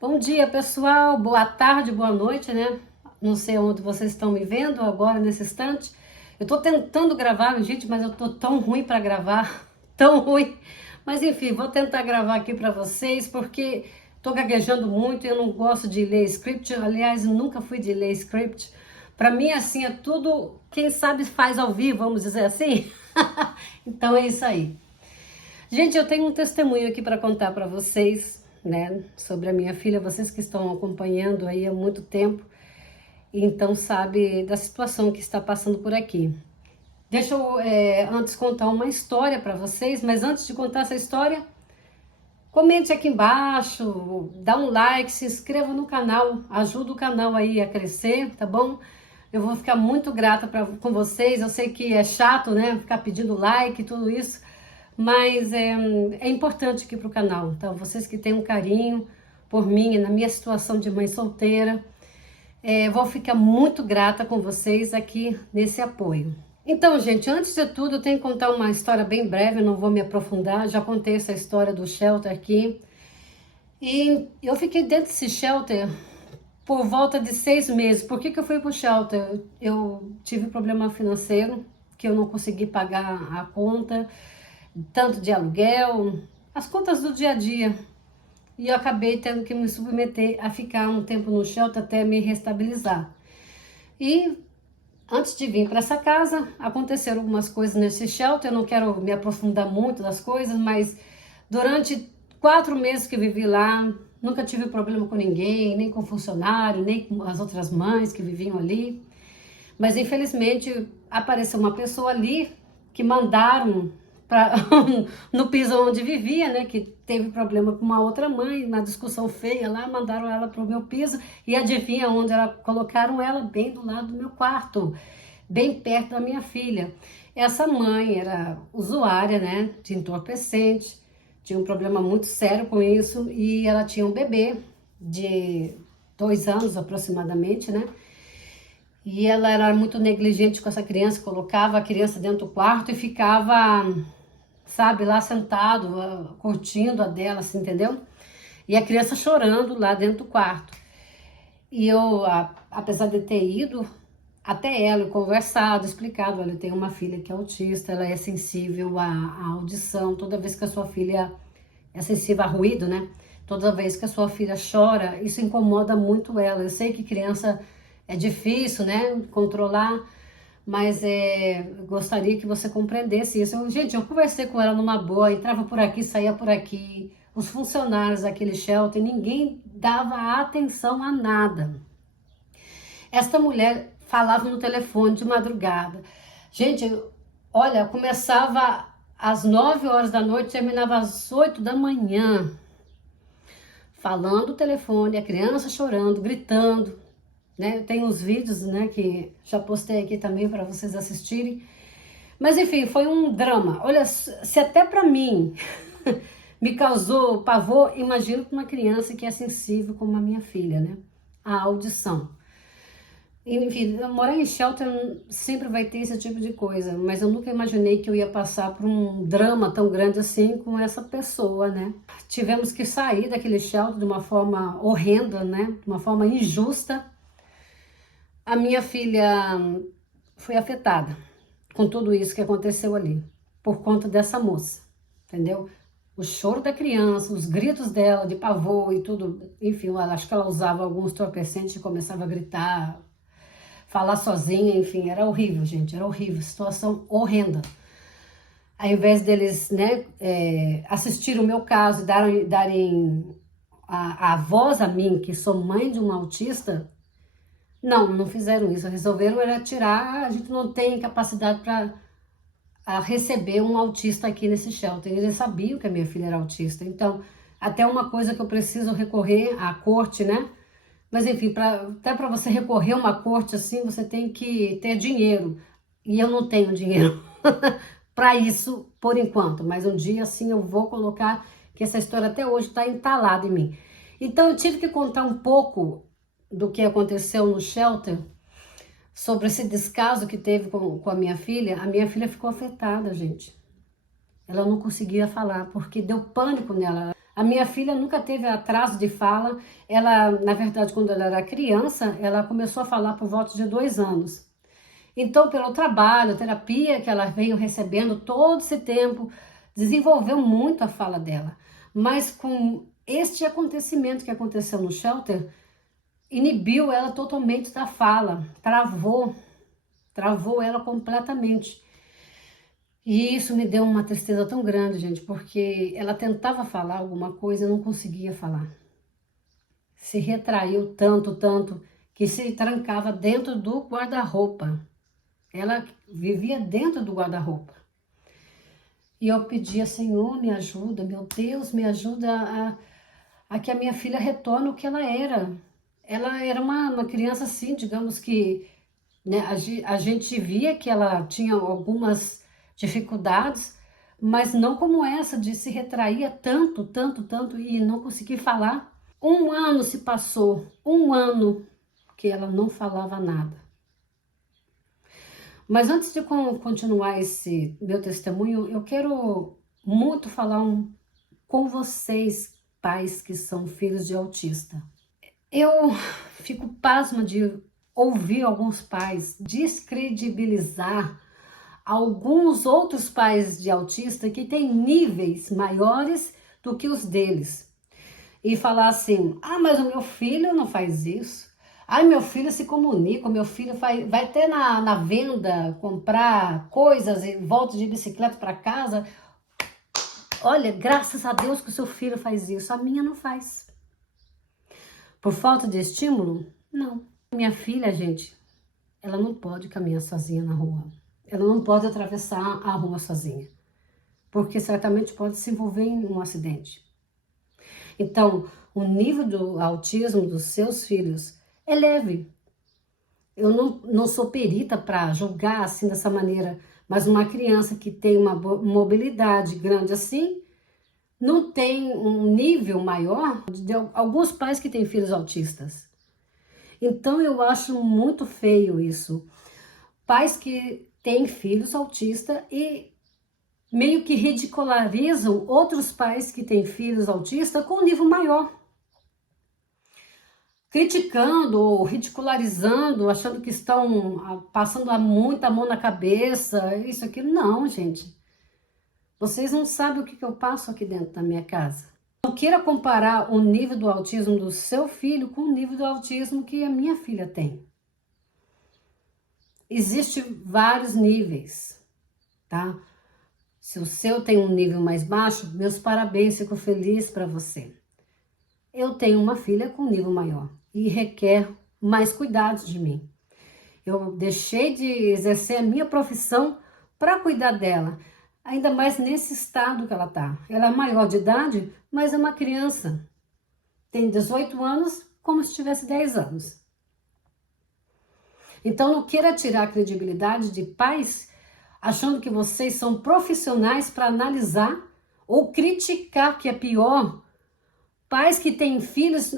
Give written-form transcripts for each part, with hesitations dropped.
Bom dia, pessoal. Boa tarde, boa noite, né? Não sei onde vocês estão me vendo agora, nesse instante. Eu tô tentando gravar, gente, mas eu tô tão ruim para gravar, tão ruim. Mas enfim, vou tentar gravar aqui para vocês, porque tô gaguejando muito e eu não gosto de ler script. Aliás, eu nunca fui de ler script. Para mim, assim, é tudo, quem sabe faz ao vivo, vamos dizer assim. Então é isso aí. Gente, eu tenho um testemunho aqui para contar para vocês, né, sobre a minha filha, vocês que estão acompanhando aí há muito tempo, então sabe da situação que está passando por aqui. Deixa eu antes contar uma história para vocês, mas antes de contar essa história, comente aqui embaixo, dá um like, se inscreva no canal, ajuda o canal aí a crescer, tá bom? Eu vou ficar muito grata com vocês, eu sei que é chato, né, ficar pedindo like e tudo isso, mas é importante aqui para o canal, então vocês que têm um carinho por mim, na minha situação de mãe solteira, vou ficar muito grata com vocês aqui nesse apoio. Então, gente, antes de tudo, eu tenho que contar uma história bem breve, eu não vou me aprofundar, já contei essa história do shelter aqui, e eu fiquei dentro desse shelter por volta de 6 meses. Por que eu fui pro shelter? Eu tive problema financeiro, que eu não consegui pagar a conta, tanto de aluguel, as contas do dia a dia. E eu acabei tendo que me submeter a ficar um tempo no shelter até me restabilizar. E antes de vir para essa casa, aconteceram algumas coisas nesse shelter. Eu não quero me aprofundar muito das coisas, mas durante 4 meses que vivi lá, nunca tive problema com ninguém, nem com funcionário, nem com as outras mães que viviam ali. Mas infelizmente apareceu uma pessoa ali que mandaram pra, no piso onde vivia, né? Que teve problema com uma outra mãe, uma discussão feia lá, mandaram ela para o meu piso e adivinha onde ela colocaram ela? Bem do lado do meu quarto, bem perto da minha filha. Essa mãe era usuária, né? De entorpecente, tinha um problema muito sério com isso e ela tinha um bebê de 2 anos aproximadamente, né? E ela era muito negligente com essa criança, colocava a criança dentro do quarto e ficava, sabe, lá sentado, curtindo a dela, assim, entendeu? E a criança chorando lá dentro do quarto. E eu, apesar de ter ido até ela, conversado, explicado, olha, eu tenho uma filha que é autista, ela é sensível à audição, toda vez que a sua filha é sensível a ruído, né? Toda vez que a sua filha chora, isso incomoda muito ela. Eu sei que criança é difícil, né, controlar, mas gostaria que você compreendesse isso. Gente, eu conversei com ela numa boa, entrava por aqui, saía por aqui. Os funcionários daquele shelter, ninguém dava atenção a nada. Esta mulher falava no telefone de madrugada. Gente, olha, começava às 9 horas da noite, terminava às 8 da manhã, falando no telefone, a criança chorando, gritando, né? Eu tenho uns vídeos, né, que já postei aqui também para vocês assistirem. Mas enfim, foi um drama. Olha, se até para mim me causou pavor, imagino para uma criança que é sensível como a minha filha, né? A audição. Enfim, morar em shelter sempre vai ter esse tipo de coisa, mas eu nunca imaginei que eu ia passar por um drama tão grande assim com essa pessoa, né? Tivemos que sair daquele shelter de uma forma horrenda, né? De uma forma injusta. A minha filha foi afetada com tudo isso que aconteceu ali, por conta dessa moça, entendeu? O choro da criança, os gritos dela de pavor e tudo, enfim, acho que ela usava alguns entorpecentes e começava a gritar, falar sozinha, enfim, era horrível, gente, era horrível, situação horrenda. Ao invés deles, né, assistir o meu caso e darem a voz a mim, que sou mãe de uma autista, não fizeram isso, resolveram era tirar, a gente não tem capacidade para receber um autista aqui nesse shelter. Eles sabiam que a minha filha era autista, então, até uma coisa que eu preciso recorrer à corte, né? Mas enfim, até para você recorrer a uma corte assim, você tem que ter dinheiro. E eu não tenho dinheiro para isso por enquanto. Mas um dia assim eu vou colocar, que essa história até hoje está entalada em mim. Então eu tive que contar um pouco do que aconteceu no shelter, sobre esse descaso que teve com a minha filha. A minha filha ficou afetada, gente. Ela não conseguia falar, porque deu pânico nela. A minha filha nunca teve atraso de fala. Ela, na verdade, quando ela era criança, ela começou a falar por volta de 2 anos. Então, pelo trabalho, terapia que ela veio recebendo todo esse tempo, desenvolveu muito a fala dela. Mas com este acontecimento que aconteceu no shelter, inibiu ela totalmente da fala, travou ela completamente. E isso me deu uma tristeza tão grande, gente, porque ela tentava falar alguma coisa e não conseguia falar. Se retraiu tanto, tanto, que se trancava dentro do guarda-roupa. Ela vivia dentro do guarda-roupa. E eu pedia, Senhor, me ajuda, meu Deus, me ajuda a que a minha filha retorne o que ela era. Ela era uma criança assim, digamos que, né, a gente via que ela tinha algumas dificuldades, mas não como essa, de se retrair tanto, tanto, tanto e não conseguir falar. 1 ano se passou, 1 ano que ela não falava nada. Mas antes de continuar esse meu testemunho, eu quero muito falar com vocês, pais que são filhos de autista. Eu fico pasma de ouvir alguns pais descredibilizar alguns outros pais de autista que têm níveis maiores do que os deles. E falar assim, mas o meu filho não faz isso. Meu filho se comunica, meu filho vai até na venda comprar coisas e volta de bicicleta para casa. Olha, graças a Deus que o seu filho faz isso. A minha não faz. Por falta de estímulo? Não. Minha filha, gente, ela não pode caminhar sozinha na rua. Ela não pode atravessar a rua sozinha. Porque certamente pode se envolver em um acidente. Então, o nível do autismo dos seus filhos é leve. Eu não sou perita para julgar assim dessa maneira, mas uma criança que tem uma mobilidade grande assim, não tem um nível maior de alguns pais que têm filhos autistas. Então eu acho muito feio isso. Pais que têm filhos autistas e meio que ridicularizam outros pais que têm filhos autistas com um nível maior. Criticando ou ridicularizando, achando que estão passando muita mão na cabeça, isso, aquilo. Não, gente. Vocês não sabem o que eu passo aqui dentro da minha casa. Não queira comparar o nível do autismo do seu filho com o nível do autismo que a minha filha tem. Existem vários níveis, tá? Se o seu tem um nível mais baixo, meus parabéns, fico feliz para você. Eu tenho uma filha com nível maior e requer mais cuidados de mim. Eu deixei de exercer a minha profissão para cuidar dela, ainda mais nesse estado que ela está. Ela é maior de idade, mas é uma criança. Tem 18 anos, como se tivesse 10 anos. Então não queira tirar a credibilidade de pais achando que vocês são profissionais para analisar ou criticar, que é pior, pais que têm filhos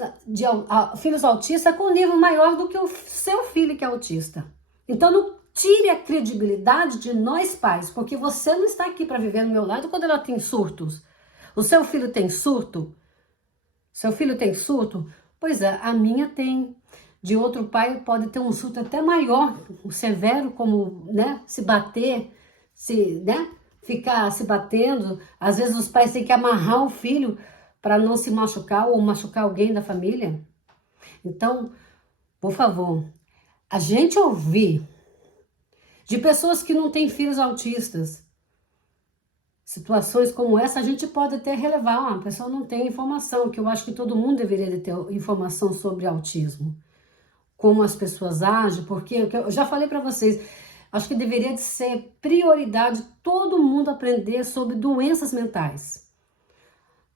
autistas com nível maior do que o seu filho que é autista. Então não tire a credibilidade de nós pais, porque você não está aqui para viver no meu lado quando ela tem surtos. O seu filho tem surto? Seu filho tem surto? Pois é, a minha tem. De outro pai pode ter um surto até maior, severo, como, né, se bater, ficar se batendo. Às vezes os pais têm que amarrar o filho para não se machucar ou machucar alguém da família. Então, por favor, a gente ouvir de pessoas que não têm filhos autistas, situações como essa, a gente pode até relevar. A pessoa não tem informação, que eu acho que todo mundo deveria ter informação sobre autismo. Como as pessoas agem, porque eu já falei para vocês, acho que deveria de ser prioridade todo mundo aprender sobre doenças mentais.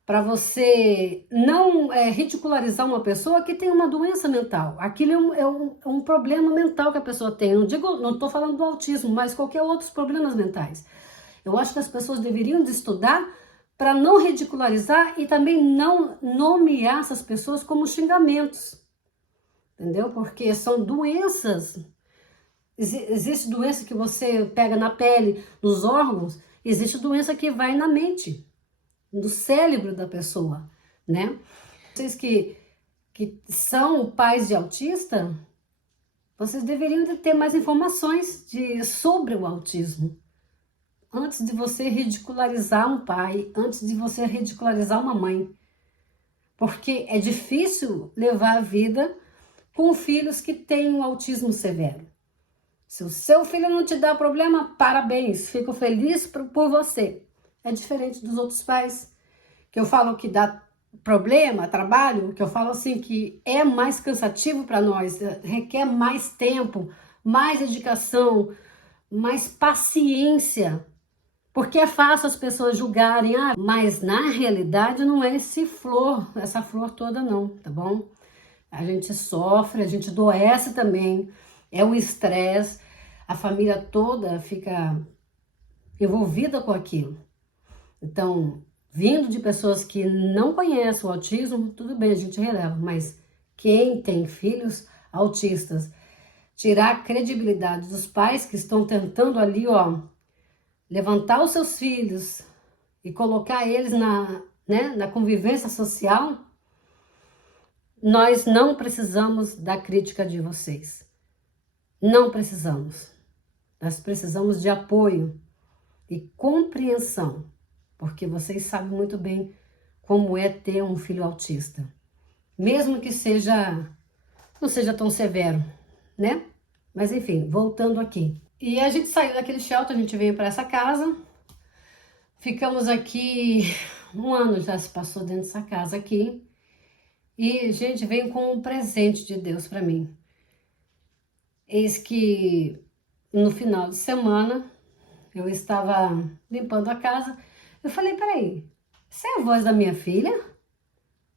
Para você não ridicularizar uma pessoa que tem uma doença mental. Aquilo é um problema mental que a pessoa tem. Não estou falando do autismo, mas qualquer outros problemas mentais. Eu acho que as pessoas deveriam de estudar para não ridicularizar e também não nomear essas pessoas como xingamentos. Entendeu? Porque são doenças. Existe doença que você pega na pele, nos órgãos. Existe doença que vai na mente. no cérebro da pessoa, né? Vocês que são pais de autista, vocês deveriam ter mais informações sobre o autismo. Antes de você ridicularizar um pai, antes de você ridicularizar uma mãe. Porque é difícil levar a vida com filhos que têm um autismo severo. Se o seu filho não te dá problema, parabéns, fico feliz por você. É diferente dos outros pais, que eu falo que dá problema, trabalho, que eu falo assim que é mais cansativo para nós, requer mais tempo, mais dedicação, mais paciência. Porque é fácil as pessoas julgarem, mas na realidade não é essa flor toda não, tá bom? A gente sofre, a gente adoece também, é um estresse, a família toda fica envolvida com aquilo. Então, vindo de pessoas que não conhecem o autismo, tudo bem, a gente releva, mas quem tem filhos autistas, tirar a credibilidade dos pais que estão tentando ali, levantar os seus filhos e colocar eles na convivência social, nós não precisamos da crítica de vocês. Não precisamos. Nós precisamos de apoio e compreensão, porque vocês sabem muito bem como é ter um filho autista. Mesmo que não seja tão severo, né? Mas enfim, voltando aqui. E a gente saiu daquele shelter, a gente veio para essa casa. Ficamos aqui, 1 ano já se passou dentro dessa casa aqui. E, gente, veio com um presente de Deus para mim. Eis que no final de semana, eu estava limpando a casa. Eu falei, peraí, essa é a voz da minha filha?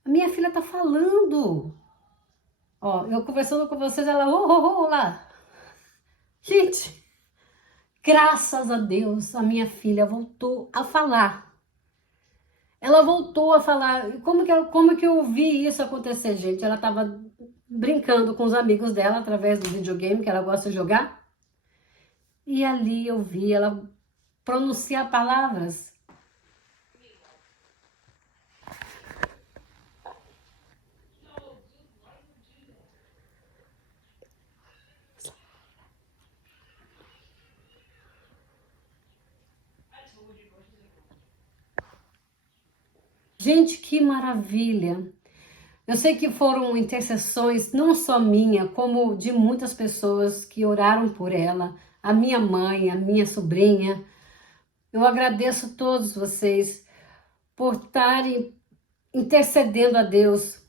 A minha filha tá falando. Ó, eu conversando com vocês, ela, lá. Gente, graças a Deus, a minha filha voltou a falar. Ela voltou a falar. Como que eu vi isso acontecer, gente? Ela estava brincando com os amigos dela através do videogame que ela gosta de jogar. E ali eu vi ela pronunciar palavras. Gente, que maravilha! Eu sei que foram intercessões, não só minha, como de muitas pessoas que oraram por ela, a minha mãe, a minha sobrinha. Eu agradeço a todos vocês por estarem intercedendo a Deus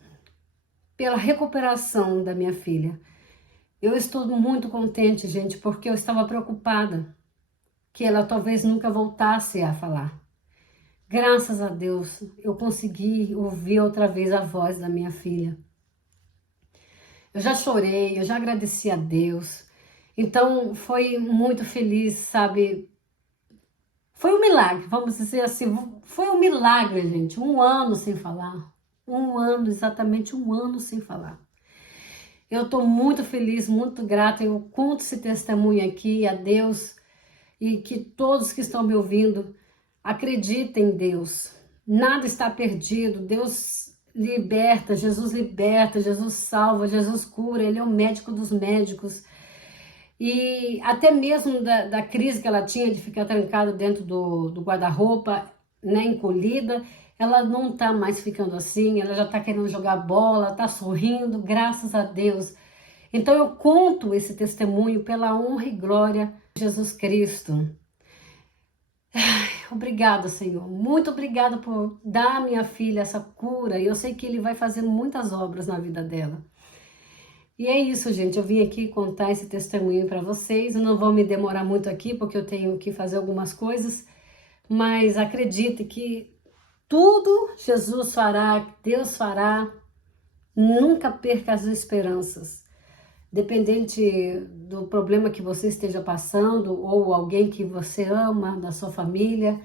pela recuperação da minha filha. Eu estou muito contente, gente, porque eu estava preocupada que ela talvez nunca voltasse a falar. Graças a Deus, eu consegui ouvir outra vez a voz da minha filha. Eu já chorei, eu já agradeci a Deus. Então, foi muito feliz, sabe? Foi um milagre, vamos dizer assim. Foi um milagre, gente. 1 ano sem falar. 1 ano, exatamente 1 ano sem falar. Eu estou muito feliz, muito grata. Eu conto esse testemunho aqui a Deus e que todos que estão me ouvindo acreditem em Deus. Nada está perdido. Deus liberta, Jesus salva, Jesus cura. Ele é o médico dos médicos. E até mesmo da crise que ela tinha de ficar trancada dentro do guarda-roupa, né, encolhida, ela não está mais ficando assim, ela já está querendo jogar bola, está sorrindo, graças a Deus. Então eu conto esse testemunho pela honra e glória de Jesus Cristo. Obrigada, Senhor. Muito obrigada por dar à minha filha essa cura. E eu sei que Ele vai fazer muitas obras na vida dela. E é isso, gente. Eu vim aqui contar esse testemunho para vocês. Eu não vou me demorar muito aqui, porque eu tenho que fazer algumas coisas. Mas acredite que tudo Jesus fará, Deus fará. Nunca perca as esperanças. Dependente do problema que você esteja passando, ou alguém que você ama, da sua família,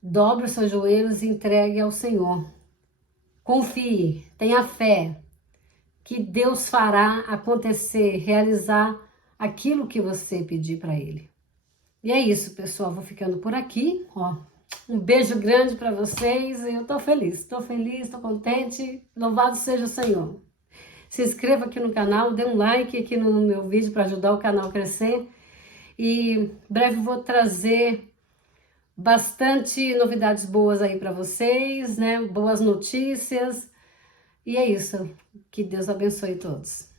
dobre os seus joelhos e entregue ao Senhor. Confie, tenha fé, que Deus fará acontecer, realizar aquilo que você pedir para Ele. E é isso, pessoal. Vou ficando por aqui, ó. Um beijo grande para vocês. Eu tô feliz, tô contente. Louvado seja o Senhor. Se inscreva aqui no canal, dê um like aqui no meu vídeo para ajudar o canal a crescer. E em breve vou trazer bastante novidades boas aí para vocês, né? Boas notícias. E é isso. Que Deus abençoe todos.